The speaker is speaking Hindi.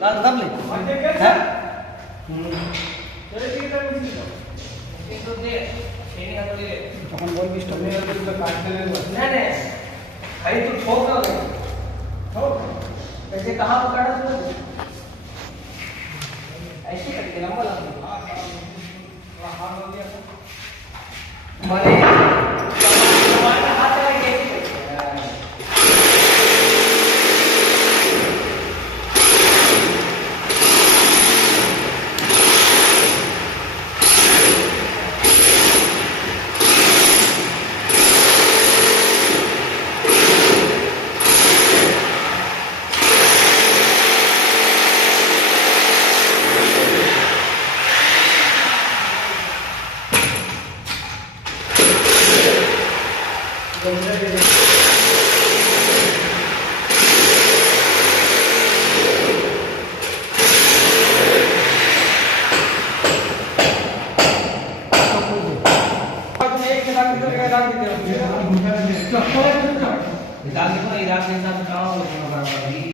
लाल दाबले हैं তখন বলবি স্টপ नहीं नहीं भाई तू ठोक ना ठोक ऐसे कहाँ पकड़ा तू ऐसे करके लंबा लंबा मरे तुम्हारा हाथ लगा कैसे